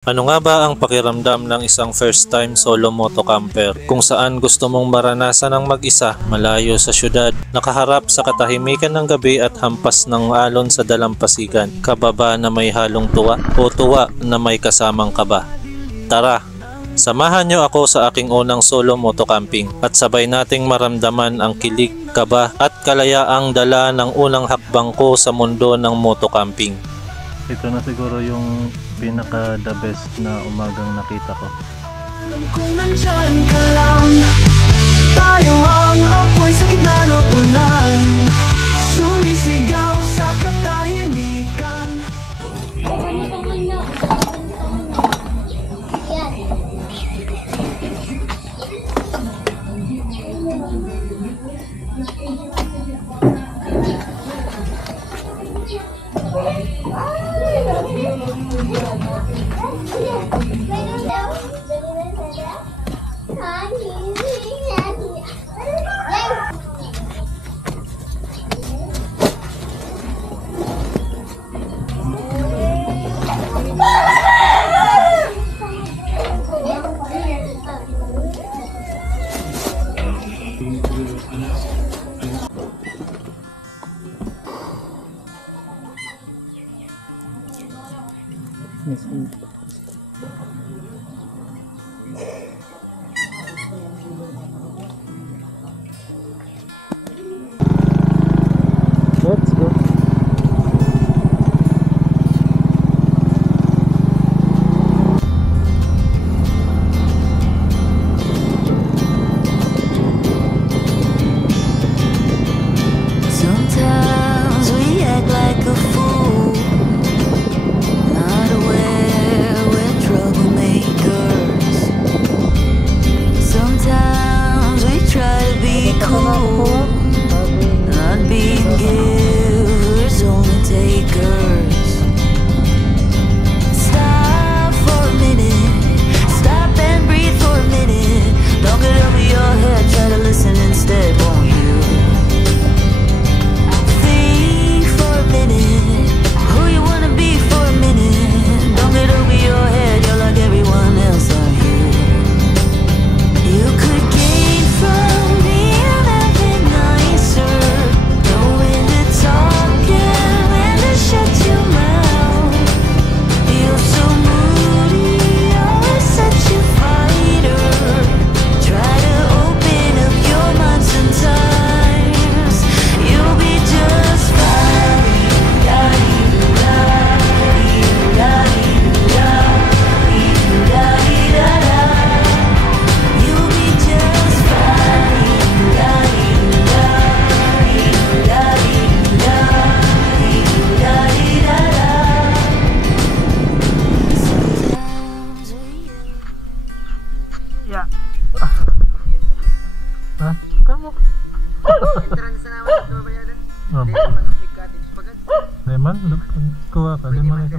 Ano nga ba ang pakiramdam ng isang first time solo motocamper kung saan gusto mong maranasan ang mag-isa malayo sa syudad, nakaharap sa katahimikan ng gabi at hampas ng alon sa dalampasigan, kababa na may halong tuwa o tuwa na may kasamang kaba? Tara, samahan niyo ako sa aking unang solo motocamping at sabay nating maramdaman ang kilig, kaba at kalayaang dala ng unang hakbang ko sa mundo ng motocamping. Ito na siguro yung pinaka the best na umagang nakita ko. Kung nandyan ka lang, tayo ang apoy sa gitna ng ulan, sumisigaw sa katahimikan. Let's go. Sometimes we act like a fool, not aware we're troublemakers. Sometimes we try to be cool, not being givers, only takers. Stop for a minute, stop and breathe for a minute. Don't get over your head, try to listen instead, won't you? Think for a minute, who you wanna be for a minute. Don't get over your head, you're like everyone else, are you? You could gain from being a bit nicer, knowing to talk and when to shut your mouth. You're so moody, always such a fighter. Try to open up your mind sometimes. You'll be just fine. You'll be just Yeah. Ha? Kamu? Leman? Kuha ka, leman ito.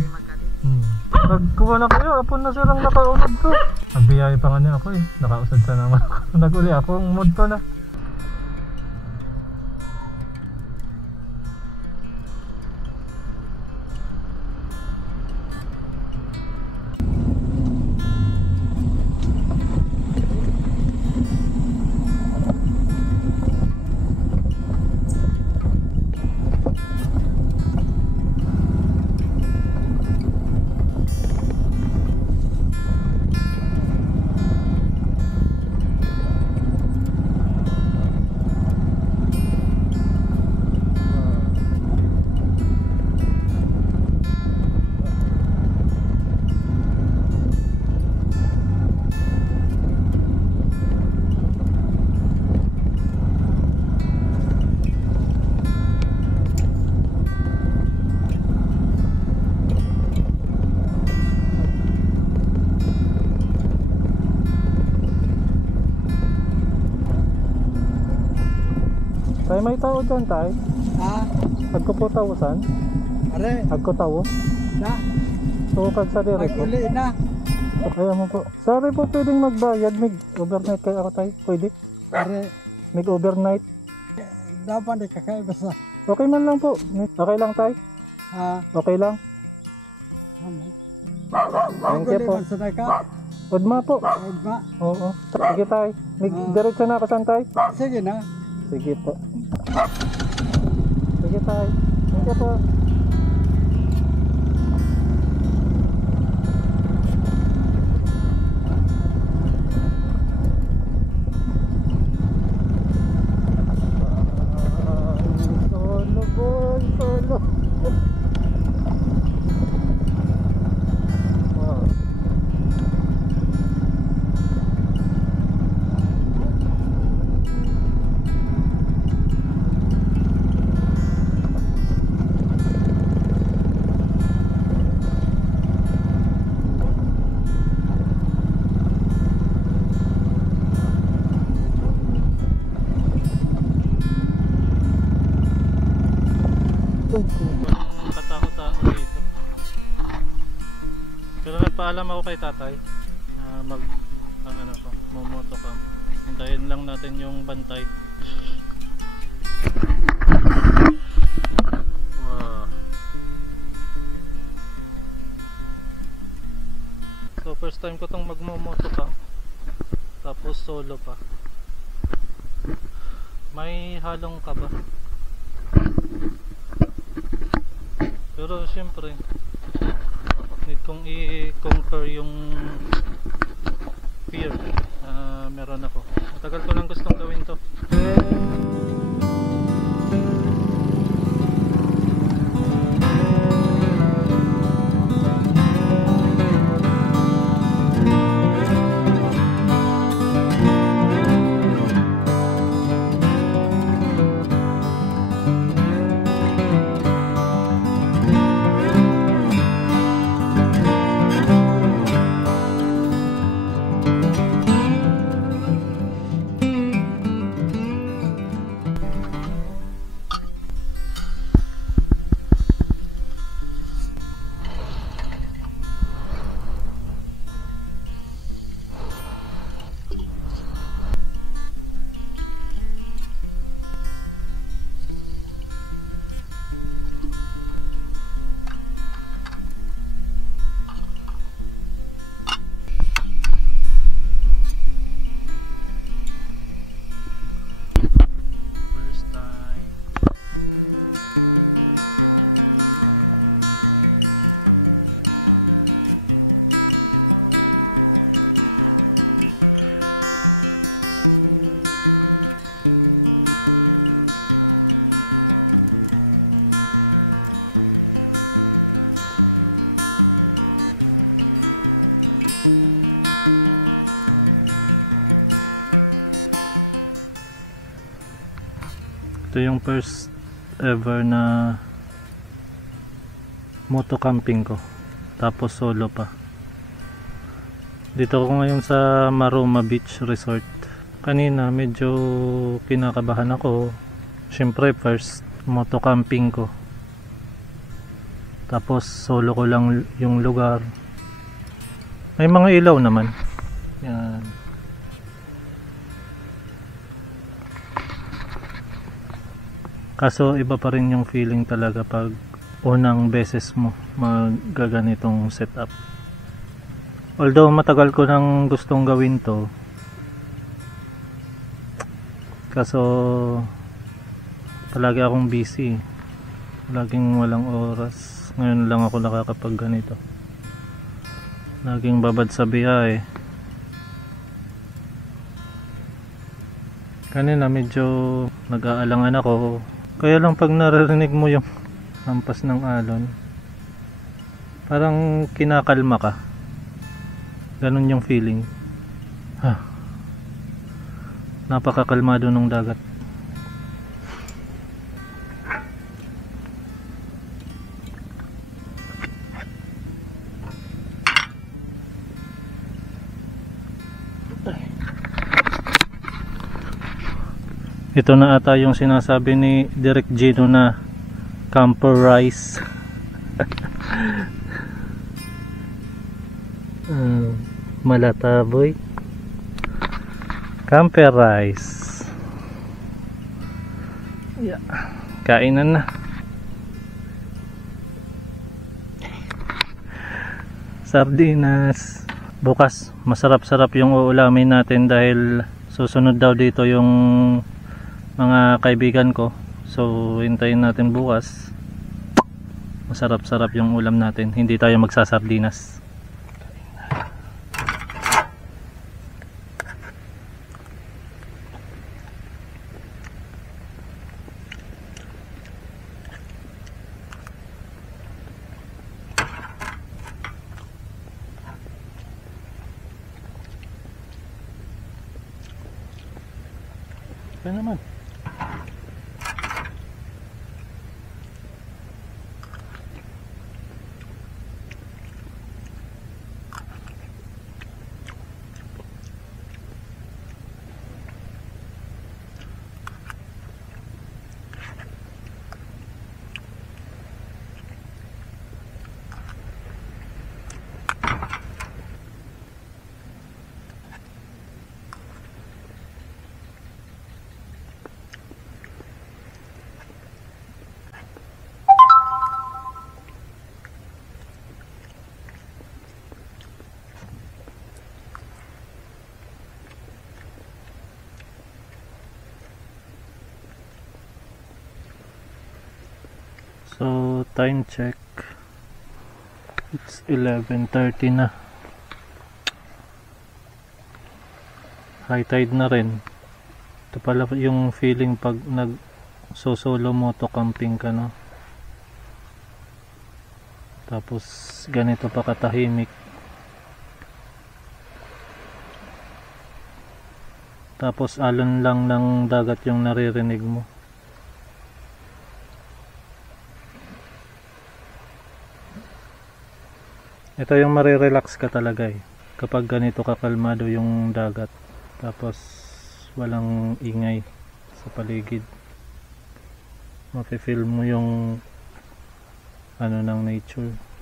Pagkuha na kayo, apon na silang nakausad ko. Ang biyaya pa nga niya ako eh. Nakausad sa naman ako. Nag-uli ako, ang mood ko na. Tay, may tao dyan, tay. Ha? Agko po tawasan. Are, Agko tawo. na, Tukag sa dire ko. maguli na. Kaya mo po. Sorry po, pwedeng magbayad. May overnight kayo ako, tay. Pwede. Are, May overnight. dapat di kakaiba. Okay man lang po. Okay lang, tay. Ha? Okay lang. Thank you po. Sa naka. Udma po. Ba? Oo. Sige tay. Diretso na pasan tay? Sige na. Sige po. Sige tay. Thank you po. Solo boy, solo. Wow. Katakot ako eh. Pero nagpaalam ako kay tatay. Mamoto ka. Dahin lang natin yung bantay. Wow. So first time ko tong magmomoto ka. Tapos solo pa. May halong ka ba? Pero syempre need kong i-conquer yung fear na meron ako. Matagal ko lang gustong gawin to. First time. Ito yung first ever na moto camping ko, tapos solo pa. Dito ako ngayon sa Maroma Beach Resort. Kanina medyo kinakabahan ako. Siyempre first moto camping ko, tapos solo ko lang yung lugar. May mga ilaw naman. Yan. Kaso iba pa rin yung feeling talaga pag unang beses mo magaganitong setup. Although matagal ko nang gustong gawin to, kaso palagi akong busy, laging walang oras. Ngayon lang ako nakakapag ganito, laging babad sa biyahe. Kanina medyo nag-aalangan ako. Kaya lang pag naririnig mo yung hampas ng alon, parang kinakalma ka. Ganun yung feeling. Napakakalmado ng dagat. Ito na ata yung sinasabi ni Direk Gino na camper rice. Malataboy. Camper rice. Yeah. Kainan na. Sardinas. Bukas masarap-sarap yung uulamin natin dahil susunod daw dito yung mga kaibigan ko. So hintayin natin bukas. Masarap-sarap yung ulam natin. Hindi tayo magsasardinas. Kaya naman. So time check, it's 11:30 na. High tide na rin. Ito pala yung feeling pag solo moto camping ka, no? Tapos ganito pa katahimik. Tapos alon lang ng dagat yung naririnig mo. Ito yung marirelax ka talaga kapag ganito kakalmado yung dagat, tapos walang ingay sa paligid. Mafe-feel mo yung ano ng nature.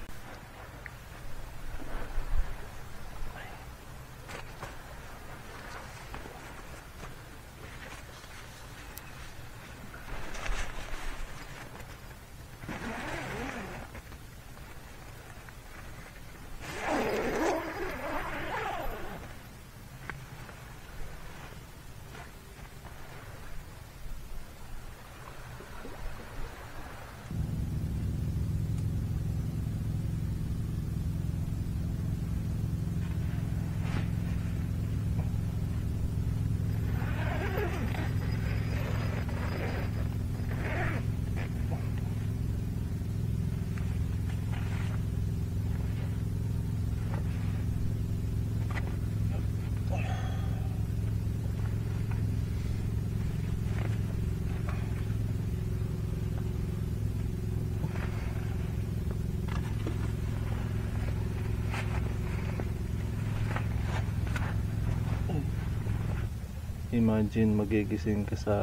Imagine magigising ka sa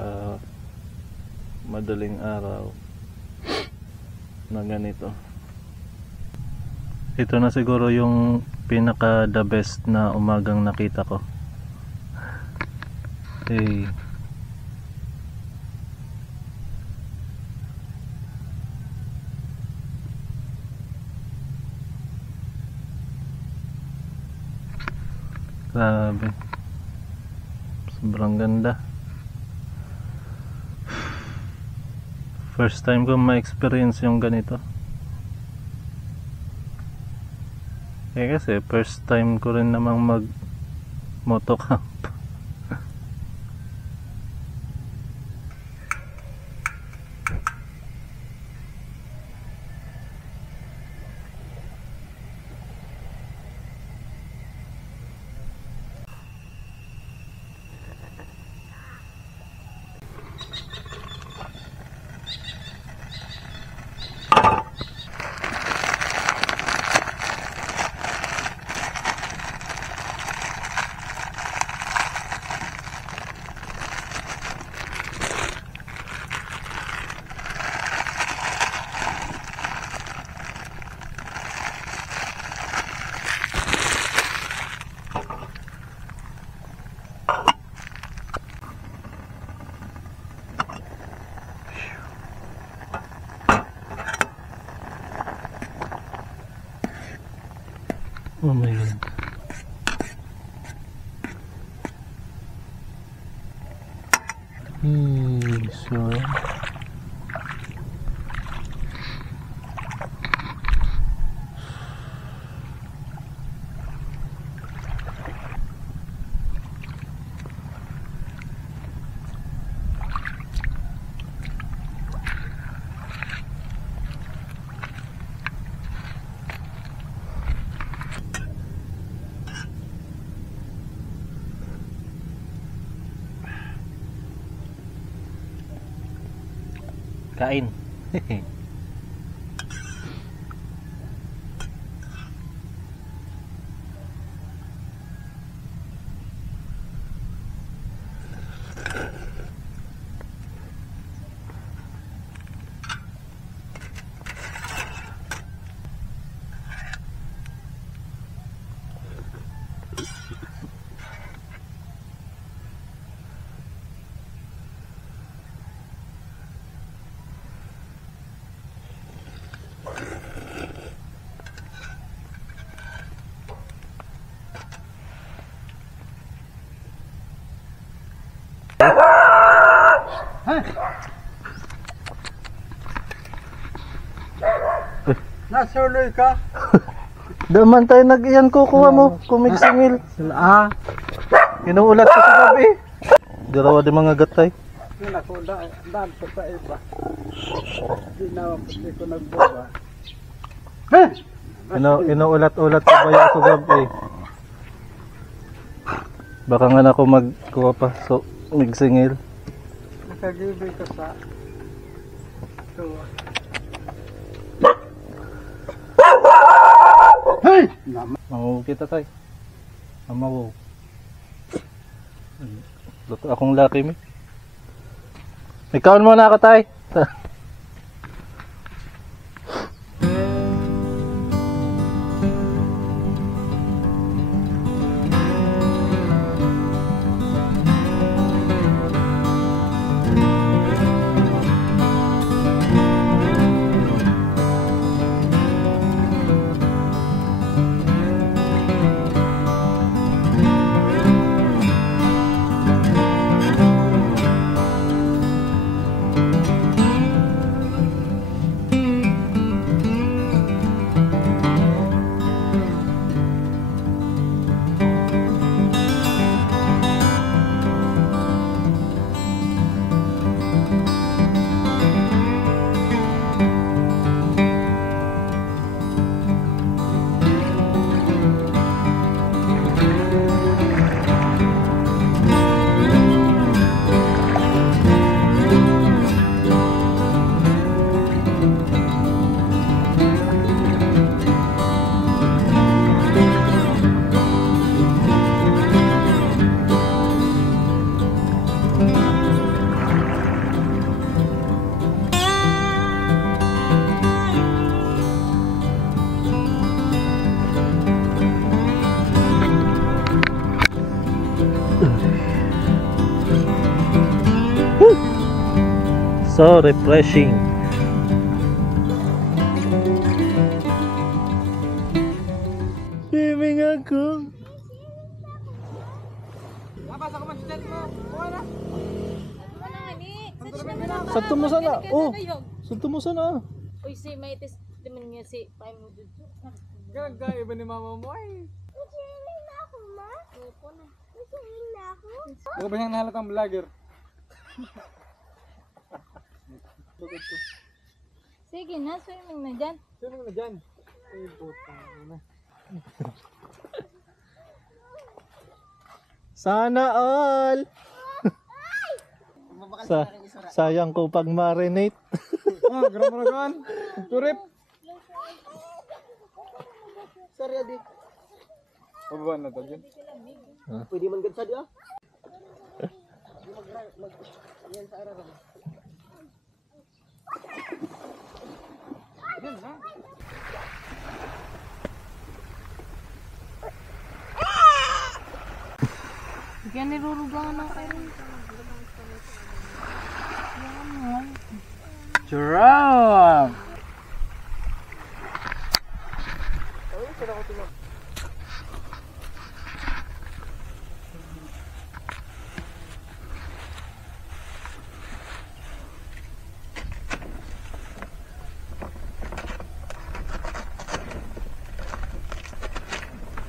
madaling araw na ganito. Ito na siguro yung pinaka the best na umagang nakita ko. Hey. Grabe. Sobrang ganda. First time ko ma-experience yung ganito. Kasi first time ko rin namang mag motocamp. So kain. Nasuloy ka? Daman tayo nag-iyan kukuha mo, kumigsingil. Ah, Inuulat ko sa gabi. Darawa di mga gatay. yun ako, daan pa sa iba. Di ko nagbuba. Inuulat-ulat sa bayo sa gabi. Baka nga na ako magkuha pa, so migsingil. Nakagibig ka sa tuwa. Hey! Manguho kita tay. Manguho. Luto akong laki mi. Ikaw mo na ako tay. So refreshing. Swimming ako. Sabto mo sana. Oh, sabto mo sana. Uy, si may test naman niya si Pai mo dito. Gagay ba ni mama mo ay? Nag-swimming na ako, ma? Opo na. Nag-swimming na ako? Huwag ba niyang nahalatang vlogger? Sige na, swimming na dyan. Sino na dyan? Ay, putang na. Sana all. Sayang ko pag marinate. Ah, gram-ragan. Turip. Sorry, Adi. Pababa na to dyan. Pwede man gad sa dia. Kaya nirurugangan ng kayo. Jerome!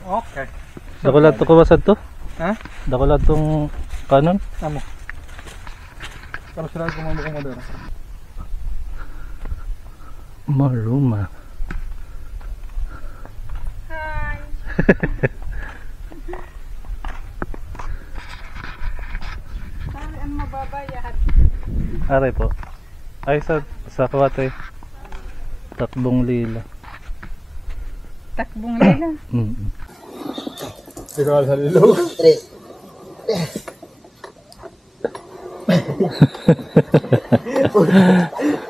Okay. Dako lang to kawasad to? Ha? Dako lang tong kanon? Amo. Para sila gumambo mo dito. Maruma. Hi. Sorry, ang mababayad. Aray po. Ay sa kawate. Takbong lila. Takbong lila. Ikaw sa lilo.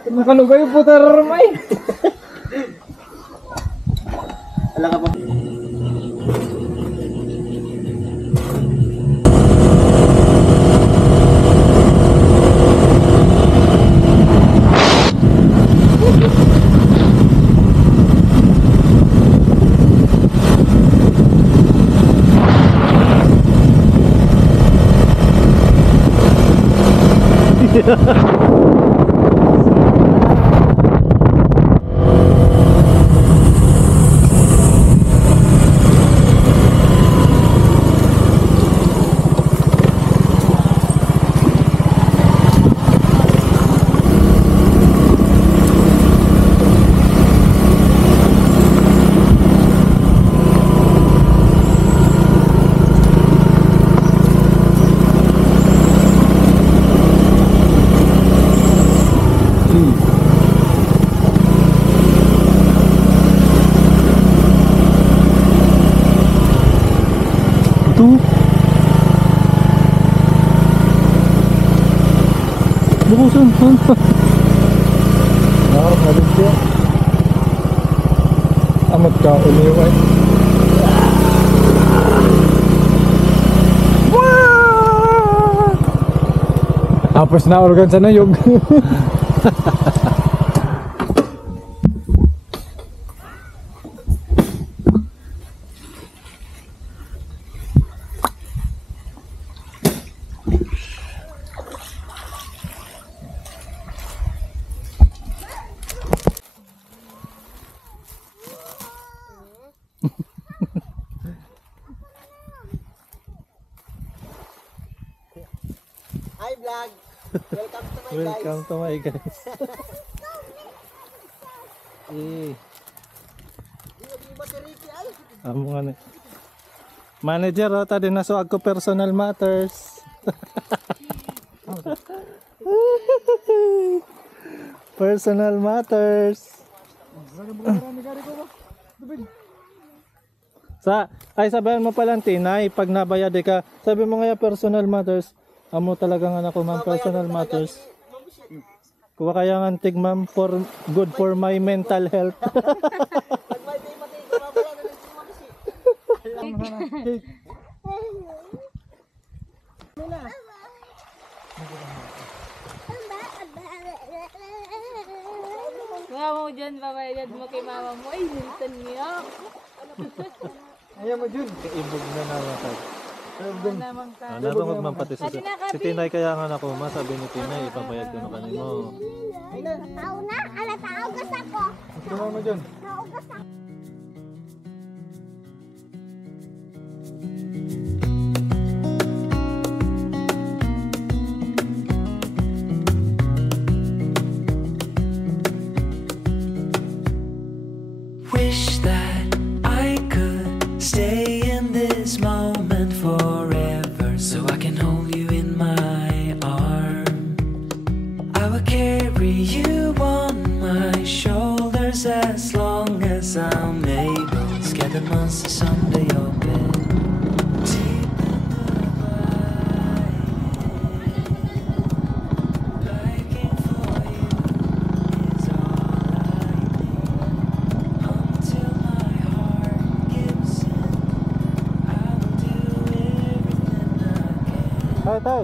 Nakalugay po taramay. Ala ka pa. Ito. Bukusan. Halip siya. Amot ka uliway. Tapos na organ sa nayog. Hi vlog. Welcome to my guys. Welcome to my guys. Eh, Di ba si Ricky ay? amo nga ni. Manager oh, tadi nasuag ko personal matters. Personal matters. Ay sabihan mo palang tinay, pag nabayad ka, sabi mo nga personal matters, amo talagang anak ko ma'am, personal matters. Kuha kaya nga antig ma'am, for good for my mental health. Pag may payment ko mabaya na lang si Mami. Mga mo dyan, babayad mo kay mama mo. Ay, nilitan niya. Ayaw mo Jun. Kaibog na naman. Ano naman ka. Natungod man pati si Tinay kaya nga ako, sabi ni Tinay, ipapayag ko na kanino. Tao na, ala tao gas ako. Gusto mo Jun. Tao gas ako. Wish that I could stay in this moment forever, so I can hold you in my arms. I will carry you on my shoulders as long as I'm able. Scare the monsters under your bed. Deep in the night, begging for you is all I need. Until my heart gives in, I will do everything I can. Tay.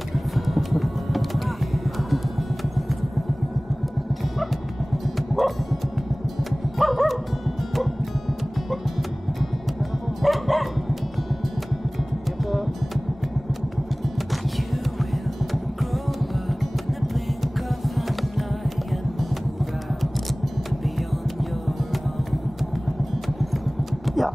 You will grow up in the blink of an eye and move out and beyond your own. Yeah.